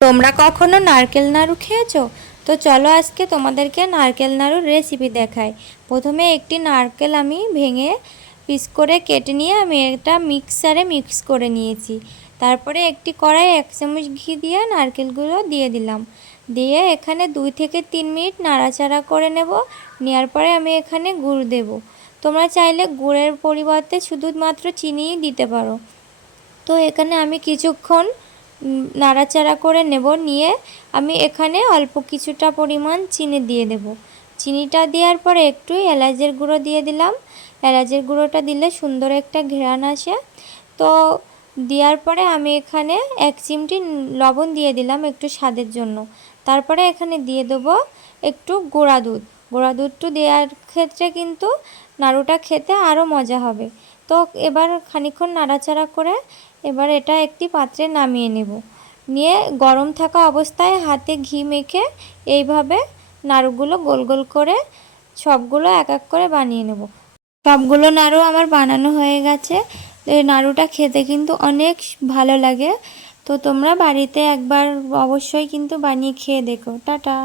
তোমরা কখনো নারকেল নাড়ু খেয়েছো? তো চলো আজকে তোমাদেরকে নারকেল নাড়ুর রেসিপি দেখাই। প্রথমে একটি নারকেল আমি ভেঙে পিস করে কেটে নিয়ে আমি এটা মিক্সারে মিক্স করে নিয়েছি। তারপরে একটি কড়াই 1 চামচ ঘি দিয়ে নারকেলগুলো দিয়ে দিলাম। দিয়ে এখানে 2 থেকে 3 মিনিট নাড়াচাড়া করে নেব। নেওয়ার পরে আমি এখানে গুড় দেব। তোমরা চাইলে গুড়ের পরিবর্তে শুধুমাত্র চিনিই দিতে পারো। তো এখানে আমি কিছুক্ষণ নাড়াচাড়া করে নেব। নিয়ে আমি এখানে অল্প কিছুটা পরিমাণ চিনি দিয়ে দেব। চিনিটা দেওয়ার পরে একটু এলাচের গুঁড়ো দিয়ে দিলাম। এলাচের গুঁড়োটা দিলে সুন্দর একটা ঘ্রাণ আসে। তো দেওয়ার পরে আমি এখানে 1 চিমটি লবণ দিয়ে দিলাম একটু স্বাদের জন্য। তারপরে এখানে দিয়ে দেবো একটু গুঁড়া দুধ। গুঁড়া দুধটু দেওয়ার ক্ষেত্রে কিন্তু নাড়ুটা খেতে আরও মজা হবে। তো এবার খানিকক্ষণ নাড়াচাড়া করে এবার এটা একটি পাত্রে নামিয়ে নেব। নিয়ে গরম থাকা অবস্থায় হাতে ঘি মেখে এইভাবে নাড়ুগুলো গোল গোল করে সবগুলো এক এক করে বানিয়ে নেব। সবগুলো নাড়ু আমার বানানো হয়ে গেছে। এই নাড়ুটা খেতে কিন্তু অনেক ভালো লাগে। তো তোমরা বাড়িতে একবার অবশ্যই কিন্তু বানিয়ে খেয়ে দেখো। টাটা।